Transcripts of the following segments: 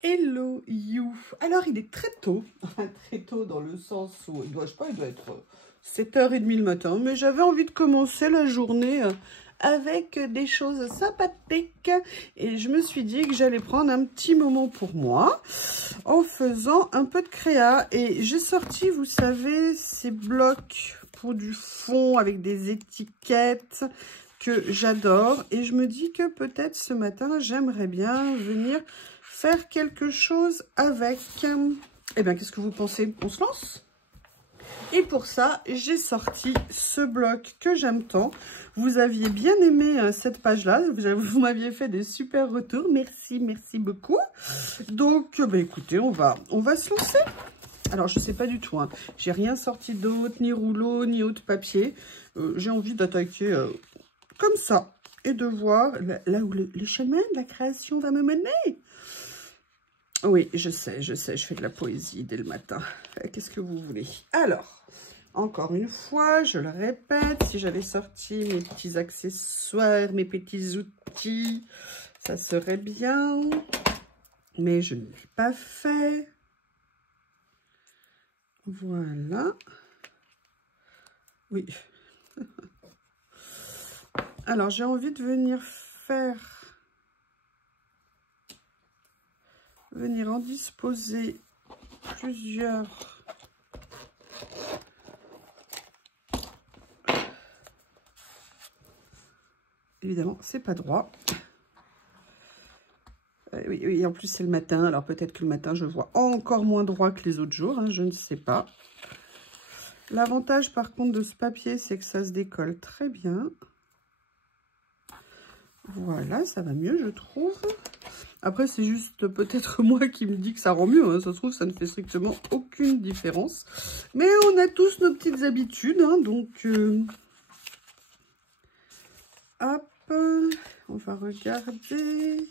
Hello you. Alors il est très tôt, enfin très tôt dans le sens où il doit, je sais pas, il doit être 7h30 le matin, mais j'avais envie de commencer la journée avec des choses sympathiques et je me suis dit que j'allais prendre un petit moment pour moi en faisant un peu de créa et j'ai sorti, vous savez, ces blocs pour du fond avec des étiquettes que j'adore et je me dis que peut-être ce matin j'aimerais bien venir faire quelque chose avec. Eh bien, qu'est-ce que vous pensez? On se lance? Et pour ça, j'ai sorti ce bloc que j'aime tant. Vous aviez bien aimé cette page-là. Vous m'aviez fait des super retours. Merci, merci beaucoup. Donc, bah, écoutez, on va se lancer. Alors, je sais pas du tout. Hein. J'ai rien sorti d'autre, ni rouleau, ni autre papier. J'ai envie d'attaquer comme ça. Et de voir là où le chemin de la création va me mener. Oui, je sais, je fais de la poésie dès le matin. Qu'est-ce que vous voulez? Alors, encore une fois, je le répète, si j'avais sorti mes petits accessoires, mes petits outils, ça serait bien. Mais je ne l'ai pas fait. Voilà. Oui. Alors, j'ai envie de venir en disposer plusieurs. Évidemment, c'est pas droit. Oui, en plus c'est le matin, alors peut-être que le matin je vois encore moins droit que les autres jours, hein, je ne sais pas. L'avantage par contre de ce papier, c'est que ça se décolle très bien. Voilà, ça va mieux je trouve. Après c'est juste peut-être moi qui me dis que ça rend mieux, hein. Ça se trouve ça ne fait strictement aucune différence. Mais on a tous nos petites habitudes, hein, donc hop, on va regarder.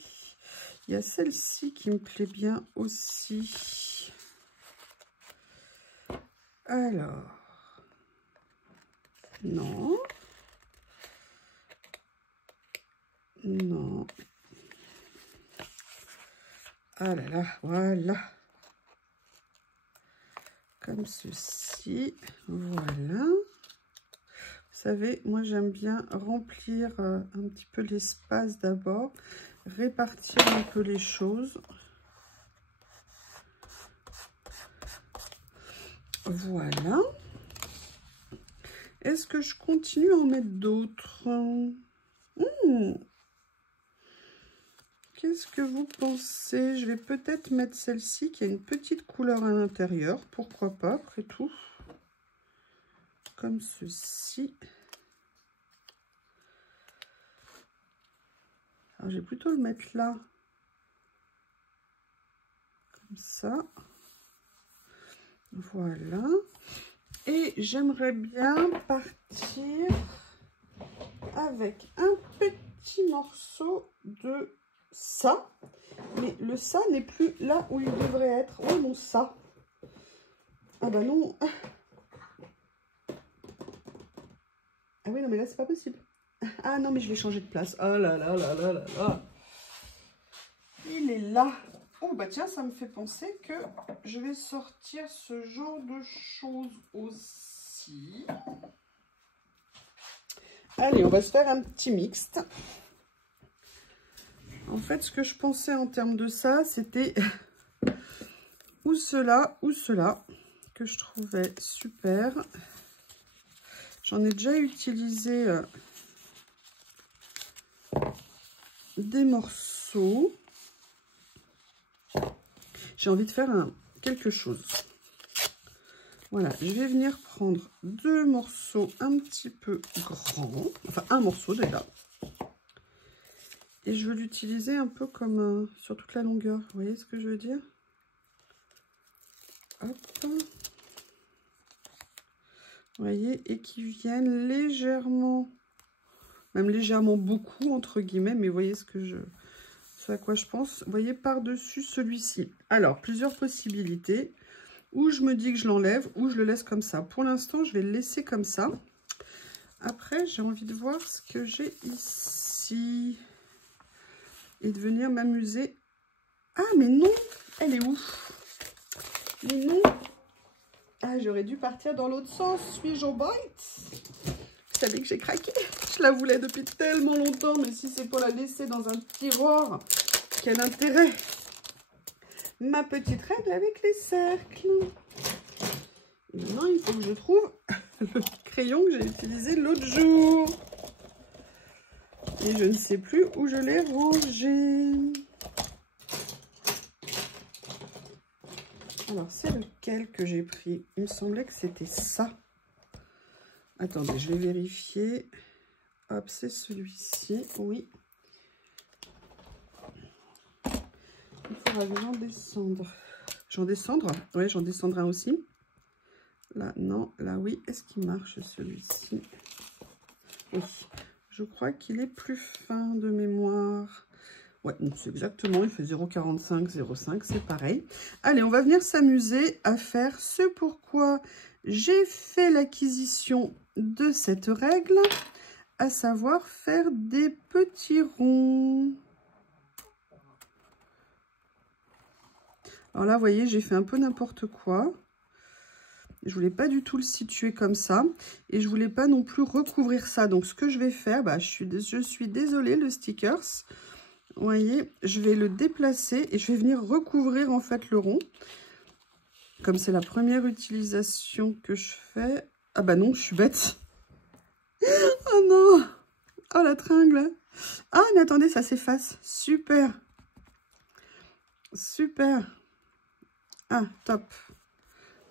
Il y a celle-ci qui me plaît bien aussi. Alors, non. Non. Ah là là, voilà. Comme ceci, voilà. Vous savez, moi j'aime bien remplir un petit peu l'espace d'abord, répartir un peu les choses. Voilà. Est-ce que je continue à en mettre d'autres? Qu'est-ce que vous pensez? Je vais peut-être mettre celle-ci qui a une petite couleur à l'intérieur. Pourquoi pas, après tout. Comme ceci. Alors, je vais plutôt le mettre là. Comme ça. Voilà. Et j'aimerais bien partir avec un petit morceau de ça. Mais le ça n'est plus là où il devrait être. Oh mon ça. Ah bah non. Ah oui, non mais là c'est pas possible. Ah non mais je vais changer de place. Oh là là là là là là. Il est là. Oh bah tiens, ça me fait penser que je vais sortir ce genre de choses aussi. Allez, on va se faire un petit mixte. En fait, ce que je pensais en termes de ça, c'était ou cela, que je trouvais super. J'en ai déjà utilisé des morceaux. J'ai envie de faire quelque chose. Voilà, je vais venir prendre deux morceaux un petit peu grands. Enfin, un morceau déjà. Et je veux l'utiliser un peu comme sur toute la longueur. Vous voyez ce que je veux dire? Hop. Vous voyez, et qui viennent légèrement, même légèrement beaucoup, entre guillemets, mais vous voyez ce à quoi je pense. Vous voyez, par-dessus celui-ci. Alors, plusieurs possibilités. Ou je me dis que je l'enlève, ou je le laisse comme ça. Pour l'instant, je vais le laisser comme ça. Après, j'ai envie de voir ce que j'ai ici. Et de venir m'amuser Ah, mais non, elle est où? Mais non. Ah, j'aurais dû partir dans l'autre sens. Suis-je au bite? Vous savez que j'ai craqué. Je la voulais depuis tellement longtemps, mais si c'est pour la laisser dans un tiroir, quel intérêt? Ma petite règle avec les cercles. Et maintenant, il faut que je trouve le crayon que j'ai utilisé l'autre jour. Et je ne sais plus où je l'ai rangé. Alors, c'est lequel que j'ai pris? Il me semblait que c'était ça. Attendez, je vais vérifier. Hop, c'est celui-ci. Oui. Il faudra que j'en descende. J'en descendre? Oui, j'en descendrai un aussi. Là, non. Là, oui. Est-ce qu'il marche, celui-ci? Oui. Je crois qu'il est plus fin de mémoire. Ouais, c'est exactement. Il fait 0,45, 0,5. C'est pareil. Allez, on va venir s'amuser à faire ce pourquoi j'ai fait l'acquisition de cette règle, à savoir faire des petits ronds. Alors là, vous voyez, j'ai fait un peu n'importe quoi. Je voulais pas du tout le situer comme ça. Et je voulais pas non plus recouvrir ça. Donc, ce que je vais faire, bah, je suis désolée, le stickers. Vous voyez, je vais le déplacer et je vais venir recouvrir en fait le rond. Comme c'est la première utilisation que je fais. Ah bah non, je suis bête. Oh non! Oh la tringle! Ah, mais attendez, ça s'efface. Super! Super! Ah, top!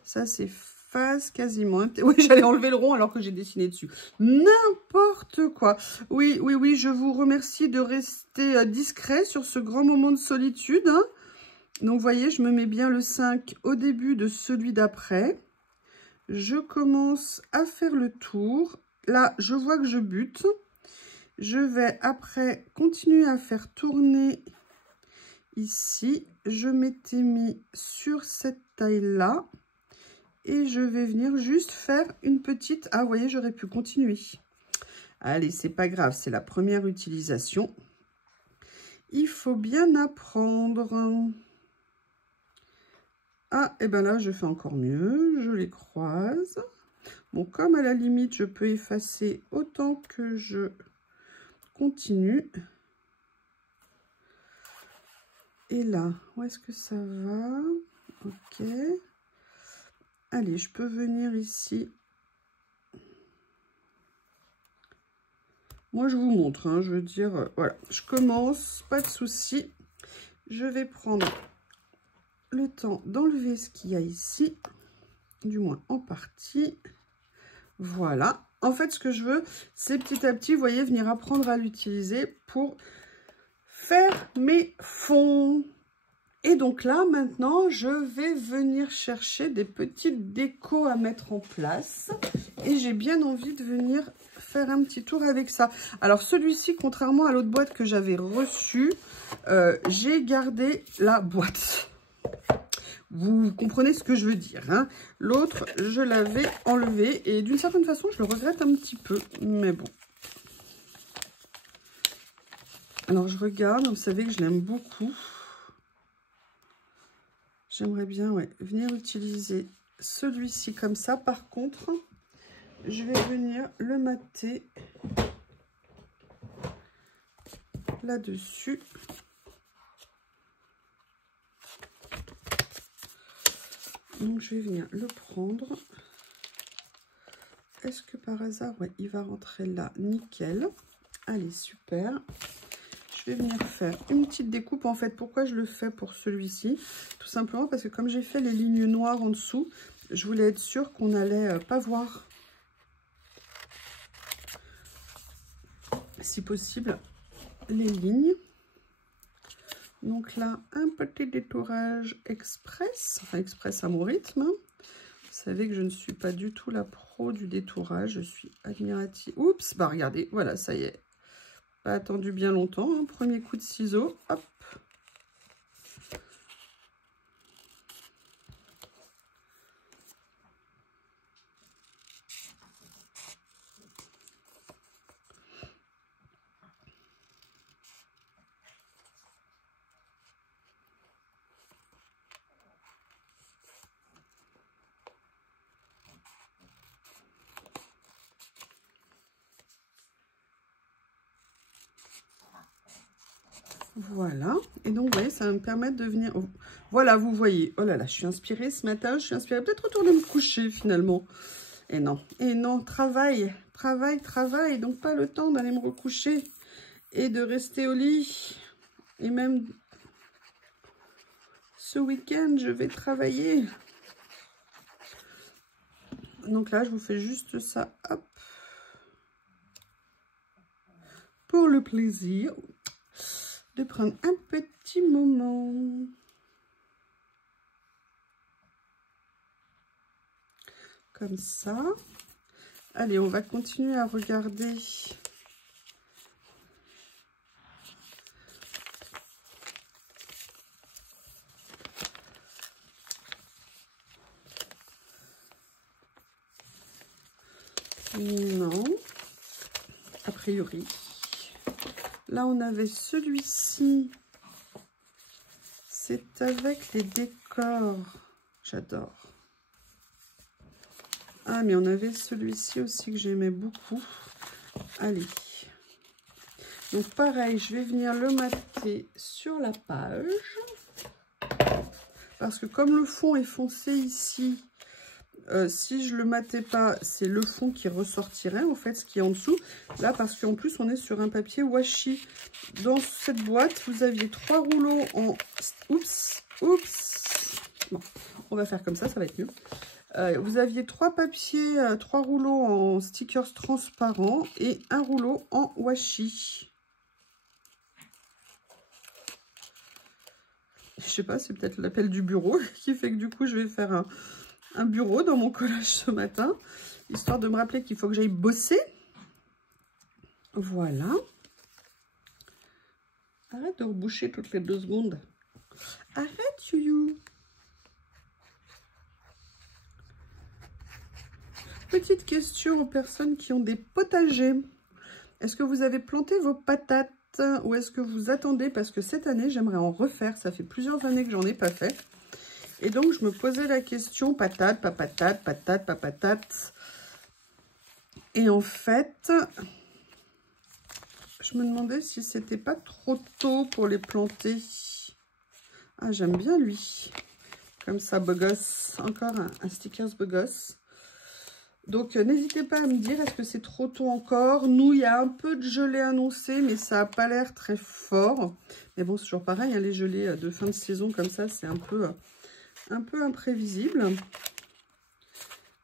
Ça s'efface quasiment. Oui, j'allais enlever le rond alors que j'ai dessiné dessus. N'importe quoi! Oui, oui, oui, je vous remercie de rester discret sur ce grand moment de solitude. Hein. Donc, vous voyez, je me mets bien le 5 au début de celui d'après. Je commence à faire le tour. Là, je vois que je bute. Je vais après continuer à faire tourner ici. Je m'étais mis sur cette taille-là. Et je vais venir juste faire une petite... Ah, vous voyez, j'aurais pu continuer. Allez, c'est pas grave, c'est la première utilisation. Il faut bien apprendre. Ah, et bien là, je fais encore mieux. Je les croise. Bon, comme à la limite, je peux effacer autant que je continue. Et là, où est-ce que ça va? Ok. Allez, je peux venir ici. Moi, je vous montre, hein, je veux dire, voilà. Je commence, pas de souci. Je vais prendre le temps d'enlever ce qu'il y a ici, du moins en partie. Voilà. En fait, ce que je veux, c'est petit à petit, vous voyez, venir apprendre à l'utiliser pour faire mes fonds. Et donc là, maintenant, je vais venir chercher des petites décos à mettre en place. Et j'ai bien envie de venir faire un petit tour avec ça. Alors, celui-ci, contrairement à l'autre boîte que j'avais reçue, j'ai gardé la boîte. Vous comprenez ce que je veux dire, hein? L'autre, je l'avais enlevé. Et d'une certaine façon, je le regrette un petit peu. Mais bon. Alors, je regarde. Vous savez que je l'aime beaucoup. J'aimerais bien venir utiliser celui-ci comme ça. Par contre, je vais venir le mater là-dessus. Donc, je vais venir le prendre. Est-ce que par hasard, il va rentrer là, nickel. Allez, super. Je vais venir faire une petite découpe. En fait, pourquoi je le fais pour celui-ci? Tout simplement parce que comme j'ai fait les lignes noires en dessous, je voulais être sûre qu'on n'allait pas voir, si possible, les lignes. Donc là, un petit détourage express, enfin express à mon rythme. Vous savez que je ne suis pas du tout la pro du détourage, je suis admirative. Oups, bah regardez, voilà, ça y est. Pas attendu bien longtemps, hein. Premier coup de ciseau, hop. Voilà. Et donc, vous voyez, ça va me permettre de venir... Voilà, vous voyez. Oh là là, je suis inspirée ce matin. Je suis inspirée. Peut-être retourner me coucher, finalement. Et non. Et non, travail. Travail, travail. Donc, pas le temps d'aller me recoucher et de rester au lit. Et même ce week-end, je vais travailler. Donc là, je vous fais juste ça. Hop. Pour le plaisir de prendre un petit moment. Comme ça. Allez, on va continuer à regarder. Non. A priori. Là, on avait celui-ci. C'est avec les décors. J'adore. Ah, mais on avait celui-ci aussi que j'aimais beaucoup. Allez. Donc, pareil, je vais venir le mater sur la page. Parce que comme le fond est foncé ici, si je le matais pas, c'est le fond qui ressortirait, en fait, ce qui est en dessous. Là, parce qu'en plus, on est sur un papier washi. Dans cette boîte, vous aviez 3 rouleaux en... Oups, oups. Bon, on va faire comme ça va être mieux. Vous aviez 3 papiers, 3 rouleaux en stickers transparents et un rouleau en washi. Je sais pas, c'est peut-être l'appel du bureau qui fait que du coup, je vais faire un bureau dans mon collage ce matin, histoire de me rappeler qu'il faut que j'aille bosser. Voilà. Arrête de reboucher toutes les 2 secondes. Arrête, you. Petite question aux personnes qui ont des potagers. Est-ce que vous avez planté vos patates ou est-ce que vous attendez? Parce que cette année, j'aimerais en refaire. Ça fait plusieurs années que j'en ai pas fait. Et donc, je me posais la question, patate, pas patate, patate, pas patate. Et en fait, je me demandais si c'était pas trop tôt pour les planter. Ah, j'aime bien lui. Comme ça, beau gosse. Encore un stickers beau gosse. Donc, n'hésitez pas à me dire, est-ce que c'est trop tôt encore? Nous, il y a un peu de gelée annoncée, mais ça n'a pas l'air très fort. Mais bon, c'est toujours pareil, hein, les gelées de fin de saison comme ça, c'est un peu imprévisible.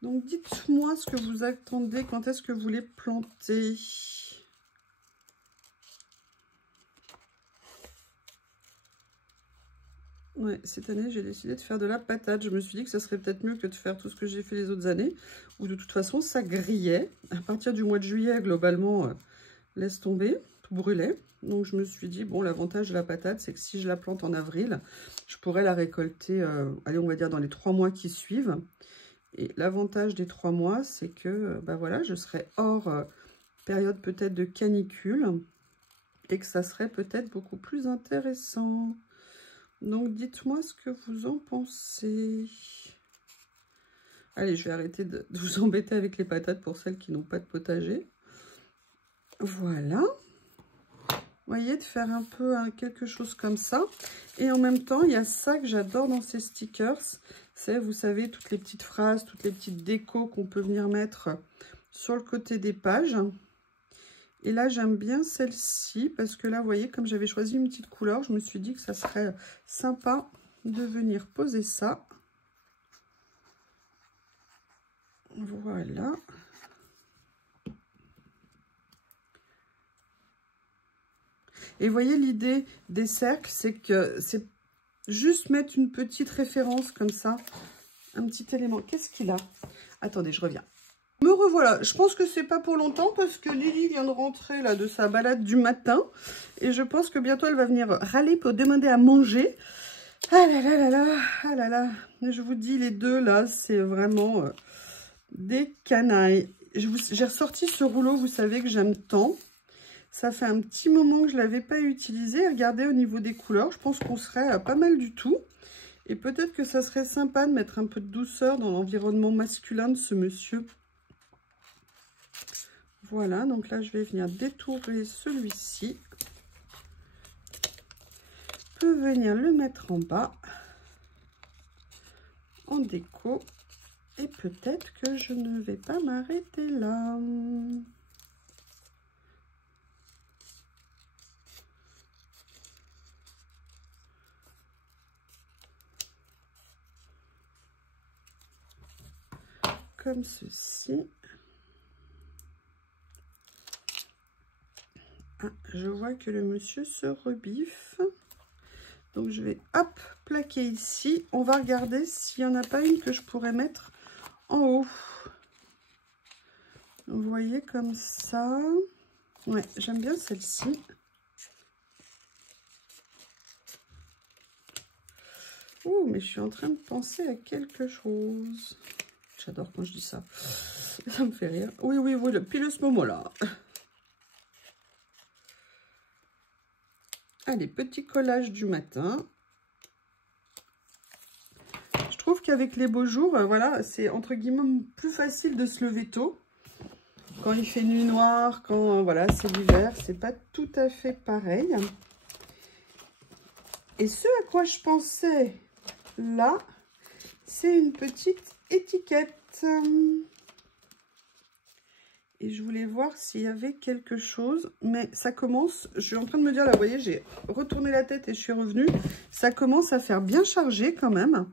Donc, dites-moi ce que vous attendez, quand est-ce que vous les plantez? Ouais, cette année, j'ai décidé de faire de la patate. Je me suis dit que ça serait peut-être mieux que de faire tout ce que j'ai fait les autres années, où de toute façon, ça grillait. À partir du mois de juillet, globalement, laisse tomber, tout brûlait. Donc, je me suis dit, bon, l'avantage de la patate, c'est que si je la plante en avril, je pourrais la récolter, allez, on va dire dans les 3 mois qui suivent. Et l'avantage des 3 mois, c'est que, bah voilà, je serai hors période peut-être de canicule et que ça serait peut-être beaucoup plus intéressant. Donc, dites-moi ce que vous en pensez. Allez, je vais arrêter de vous embêter avec les patates pour celles qui n'ont pas de potager. Voilà. Vous voyez, de faire un peu quelque chose comme ça. Et en même temps, il y a ça que j'adore dans ces stickers. C'est, vous savez, toutes les petites phrases, toutes les petites décos qu'on peut venir mettre sur le côté des pages. Et là, j'aime bien celle-ci parce que là, vous voyez, comme j'avais choisi une petite couleur, je me suis dit que ça serait sympa de venir poser ça. Voilà. Et vous voyez, l'idée des cercles, c'est que c'est juste mettre une petite référence comme ça, un petit élément. Qu'est-ce qu'il a? Attendez, je reviens. Me revoilà. Je pense que c'est pas pour longtemps parce que Lily vient de rentrer là de sa balade du matin. Et je pense que bientôt elle va venir râler pour demander à manger. Ah là là là là, ah là là. Je vous dis, les deux là, c'est vraiment des canailles. J'ai ressorti ce rouleau, vous savez que j'aime tant. Ça fait un petit moment que je ne l'avais pas utilisé. Regardez au niveau des couleurs, je pense qu'on serait pas mal du tout. Et peut-être que ça serait sympa de mettre un peu de douceur dans l'environnement masculin de ce monsieur. Voilà, donc là, je vais venir détourer celui-ci. peux venir le mettre en bas, en déco. Et peut-être que je ne vais pas m'arrêter là. Comme ceci. Ah, je vois que le monsieur se rebiffe. Donc je vais hop plaquer ici. On va regarder s'il n'y en a pas une que je pourrais mettre en haut. Vous voyez comme ça. Ouais, j'aime bien celle-ci. Oh, mais je suis en train de penser à quelque chose. J'adore quand je dis ça. Ça me fait rire. Oui, oui, oui, pile ce moment-là. Allez, petit collage du matin. Je trouve qu'avec les beaux jours, voilà, c'est entre guillemets plus facile de se lever tôt. Quand il fait nuit noire, quand voilà, c'est l'hiver, c'est pas tout à fait pareil. Et ce à quoi je pensais là, c'est une petite étiquette. Et je voulais voir s'il y avait quelque chose. Mais ça commence, je suis en train de me dire, là, vous voyez, j'ai retourné la tête et je suis revenue. Ça commence à faire bien chargé quand même.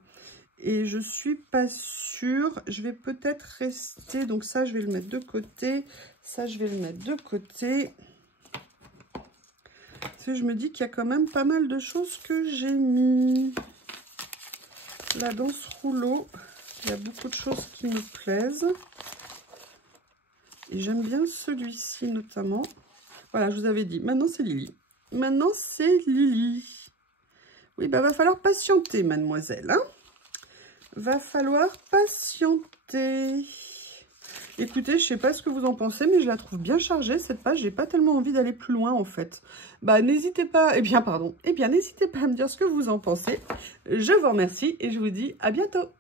Et je suis pas sûre. Je vais peut-être rester. Donc ça, je vais le mettre de côté. Ça, je vais le mettre de côté. Parce que je me dis qu'il y a quand même pas mal de choses que j'ai mis. Là, dans ce rouleau, il y a beaucoup de choses qui me plaisent. Et j'aime bien celui-ci notamment. Voilà, je vous avais dit. Maintenant, c'est Lily. Maintenant, c'est Lily. Oui, bah, va falloir patienter, mademoiselle. Hein, va falloir patienter. Écoutez, je sais pas ce que vous en pensez, mais je la trouve bien chargée, cette page. J'ai pas tellement envie d'aller plus loin, en fait. Bah, n'hésitez pas... n'hésitez pas à me dire ce que vous en pensez. Je vous remercie et je vous dis à bientôt.